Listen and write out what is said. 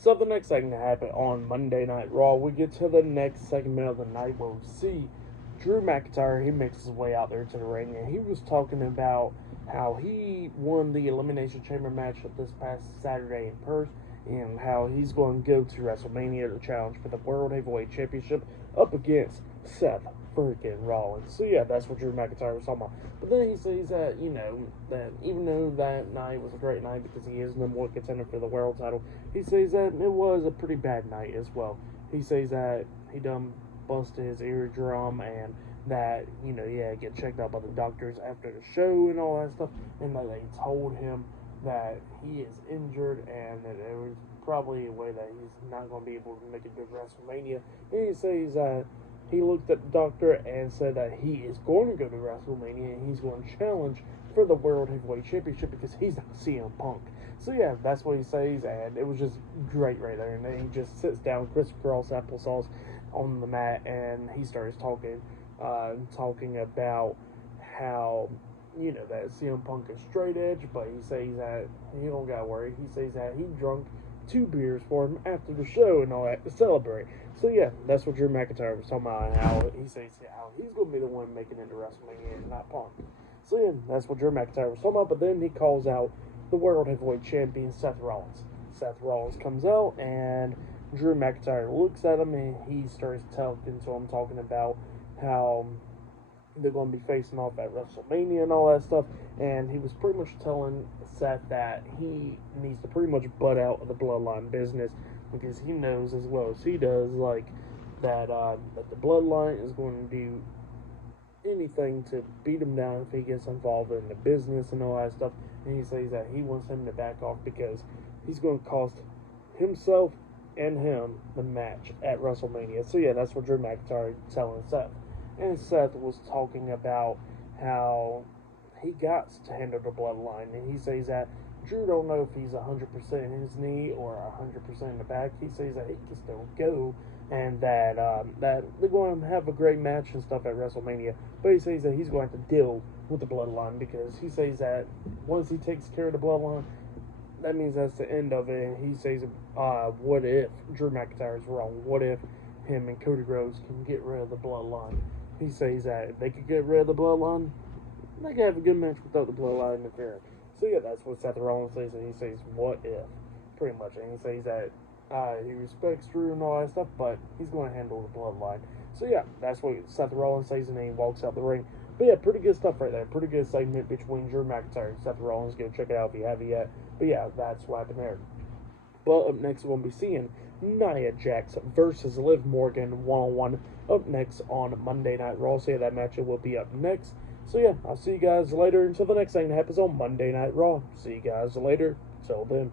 So the next segment happened on Monday Night Raw. We get to the next segment of the night where we see Drew McIntyre. He makes his way out there to the ring, and he was talking about how he won the Elimination Chamber match this past Saturday in Perth, and how he's going to go to WrestleMania to challenge for the World Heavyweight Championship up against Seth freaking Rollins. So yeah, that's what Drew McIntyre was talking about. But then he says that, that even though that night was a great night because he is number one contender for the world title, he says that it was a pretty bad night as well. He says that he done busted his eardrum and that, get checked out by the doctors after the show and all that stuff, and that they told him that he is injured and that it was probably a way that he's not going to be able to make it to WrestleMania. And he says that he looked at the doctor and said that he is going to go to WrestleMania and he's going to challenge for the World Heavyweight Championship because he's not CM Punk. So yeah, that's what he says, and it was just great right there. And then he just sits down, Chris Cross applesauce on the mat, and he starts talking about how, that CM Punk is straight edge, but he says that he don't gotta worry. He says that he drunk 2 beers for him after the show and all that to celebrate. So yeah, that's what Drew McIntyre was talking about, and how he says how he's gonna be the one making it to WrestleMania and not Punk. So yeah, that's what Drew McIntyre was talking about. But then he calls out the World Heavyweight Champion Seth Rollins. Seth Rollins comes out, and Drew McIntyre looks at him, and he starts talking to him, talking about how they're going to be facing off at WrestleMania and all that stuff. And he was pretty much telling Seth that he needs to pretty much butt out of the Bloodline business because he knows as well as he does, that the Bloodline is going to do anything to beat him down if he gets involved in the business and all that stuff. And he says that he wants him to back off because he's going to cost himself and him the match at WrestleMania. So yeah, that's what Drew McIntyre telling Seth. And Seth was talking about how he got to handle the Bloodline, and he says that Drew don't know if he's 100% in his knee or 100% in the back. He says that he can still go, and that that they're going to have a great match and stuff at WrestleMania. But he says that he's going to have to deal with the Bloodline because he says that once he takes care of the Bloodline, that means that's the end of it. And he says, what if Drew McIntyre is wrong? What if him and Cody Rhodes can get rid of the Bloodline? He says that if they could get rid of the Bloodline, they could have a good match without the Bloodline interfering. So yeah, that's what Seth Rollins says, and he says, what if? Pretty much. And he says that he respects Drew and all that stuff, but he's going to handle the Bloodline. So yeah, that's what Seth Rollins says, and then he walks out the ring. But yeah, pretty good stuff right there. Pretty good segment between Drew McIntyre and Seth Rollins. Go check it out if you haven't yet. But yeah, that's what happened there. But up next, we'll be seeing Nia Jax versus Liv Morgan one-on-one up next on Monday Night Raw. So yeah, that matchup will be up next. So yeah, I'll see you guys later until the next thing that happens on Monday Night Raw. See you guys later. Till then.